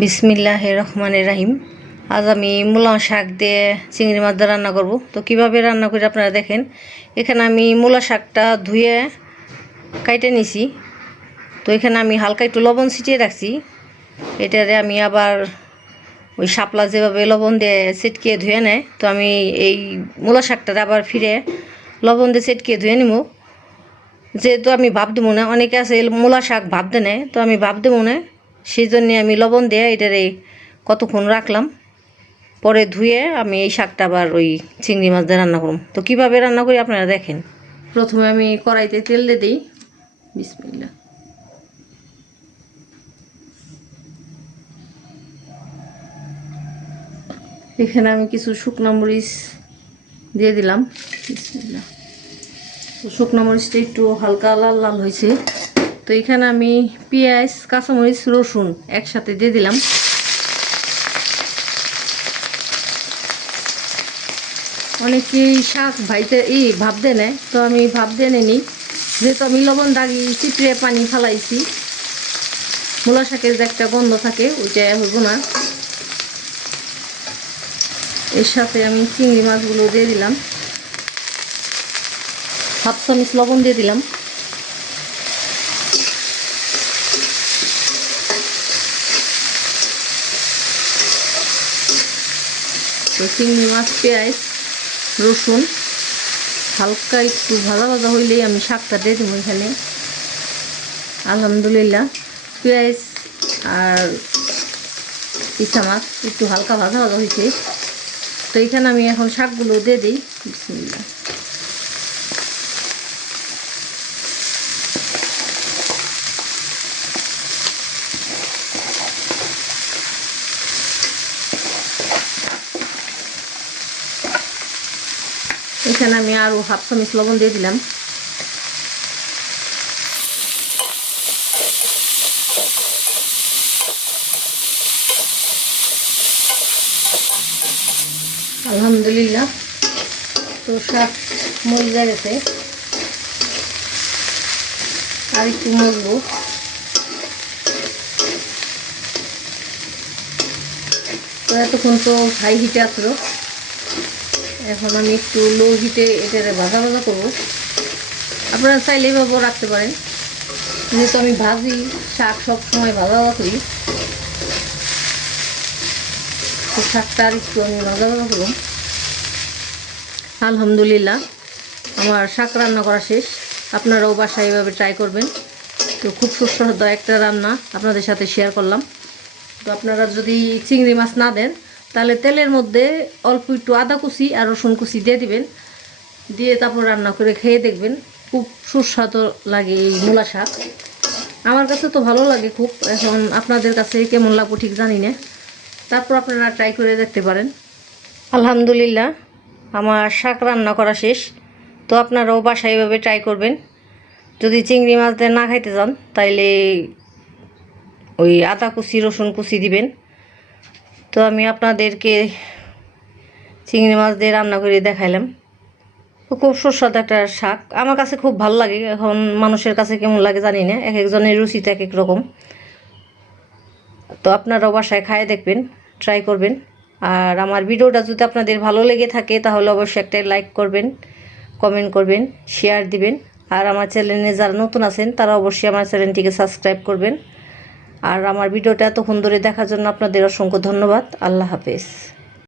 বিসমিল্লাহ রহমানের রাহিম। আজ আমি মূলা শাক দিয়ে চিংড়ি মাছ দিয়ে রান্না করব। তো কীভাবে রান্না করে আপনারা দেখেন, এখানে আমি মূলা শাকটা ধুয়ে কাইটে নিছি। তো এখানে আমি হালকা একটু লবণ ছিটিয়ে রাখছি। এটারে আমি আবার ওই শাপলা যেভাবে লবণ দিয়ে ছিটকিয়ে ধুয়ে নেয়, তো আমি এই মূলা শাকটাতে আবার ফিরে লবণ দিয়ে ছিটকিয়ে ধুয়ে নিব। যেহেতু আমি ভাব দেবো না, অনেকে আছে মূলা শাক ভাব দে নেয় তো আমি ভাব দেবো না। সেই জন্যে আমি লবণ দিয়ে এটার এই কতক্ষণ রাখলাম। পরে ধুয়ে আমি এই শাকটা আবার ওই চিংড়ি মাছ দিয়ে রান্না করব। তো কীভাবে রান্না করি আপনারা দেখেন। প্রথমে আমি কড়াইতে তেল দিয়ে দিই। বিসমিল্লা এখানে আমি কিছু শুকনো মরিচ দিয়ে দিলাম। বিসমিল্লা শুকনো মরিচটা একটু হালকা লাল লাল হয়েছে। তো এখানে আমি পেঁয়াজ, কাঁচামরিচ, রসুন একসাথে দিয়ে দিলাম। অনেকেই শাক ভাইতে এই ভাব দিয়ে নেয় তো আমি ভাব দিয়ে নিই যেহেতু আমি লবণ দাগি চিপড়ে পানি ফালাইছি, মূলা শাকের যে একটা গন্ধ থাকে, ওইটা হইব না। এর সাথে আমি চিংড়ি মাছগুলো দিয়ে দিলাম। হাফ চামচ লবণ দিয়ে দিলাম। তো চিংড়ি, মাছ, পেঁয়াজ, রসুন, হালকা একটু ভাজা ভাজা হইলেই আমি শাকটা দিয়ে দেবো এখানে। আলহামদুলিল্লাহ, পেঁয়াজ আর ইচ্ছা মাছ একটু হালকা ভাজা ভাজা হয়েছে তো এখানে আমি এখন শাকগুলো দিয়ে দিই। বিসমিল্লাহ। এখানে আমি আরও হাফ চামচ লবণ দিয়ে দিলাম। আলহামদুলিল্লাহ, তো শাক মরিজা গেছে আর একটু মজবো তো এতক্ষণ তো হাই হিটে আসলো এখন আমি একটু লো হিটে এটারে ভাজা ভাজা করব। আপনারা চাইলে এভাবেও রাখতে পারেন। যেহেতু আমি ভাজি, শাক সব সময় ভাজা ভাজা করি। তো শাকটা আর একটু আমি ভাজা ভাজা করব। আলহামদুলিল্লাহ, আমার শাক রান্না করা শেষ। আপনারাও বাসায় এভাবে ট্রাই করবেন। তো খুব সুস্বাদু একটা রান্না আপনাদের সাথে শেয়ার করলাম। তো আপনারা যদি চিংড়ি মাছ না দেন তাহলে তেলের মধ্যে অল্প একটু আদা কুচি আর রসুন কুচি দিয়ে দিবেন। দিয়ে তারপর রান্না করে খেয়ে দেখবেন, খুব সুস্বাদু লাগে এই মূলা শাক। আমার কাছে তো ভালো লাগে খুব, এখন আপনাদের কাছে কেমন লাগবো ঠিক জানি না। তারপর আপনারা ট্রাই করে দেখতে পারেন। আলহামদুলিল্লাহ, আমার শাক রান্না করা শেষ। তো আপনারাও বাসায় এভাবে ট্রাই করবেন। যদি চিংড়ি মাছ দিয়ে না খাইতে চান, তাইলে ওই আদা কুচি, রসুন কুচি দিবেন। তো আমি আপনাদেরকে চিংড়ি মাছ দিয়ে রান্না করে দেখাইলাম। খুব সুস্বাদু একটা শাক। আমার কাছে খুব ভালো লাগে। এখন মানুষের কাছে কেমন লাগে জানি না। এক একজনের রুচিতে এক এক রকম। তো আপনারাও বাসায় খায় দেখবেন ট্রাই করবেন। আর আমার ভিডিওটা যদি আপনাদের ভালো লেগে থাকে, তাহলে অবশ্যই একটা লাইক করবেন কমেন্ট করবেন শেয়ার দিবেন। আর আমার চ্যানেলে যারা নতুন আছেন, তারা অবশ্যই আমার চ্যানেলটিকে সাবস্ক্রাইব করবেন। আর আমার ভিডিওটা এত ধরে দেখার জন্য আপনাদের অসংখ্য ধন্যবাদ। আল্লাহ হাফেজ।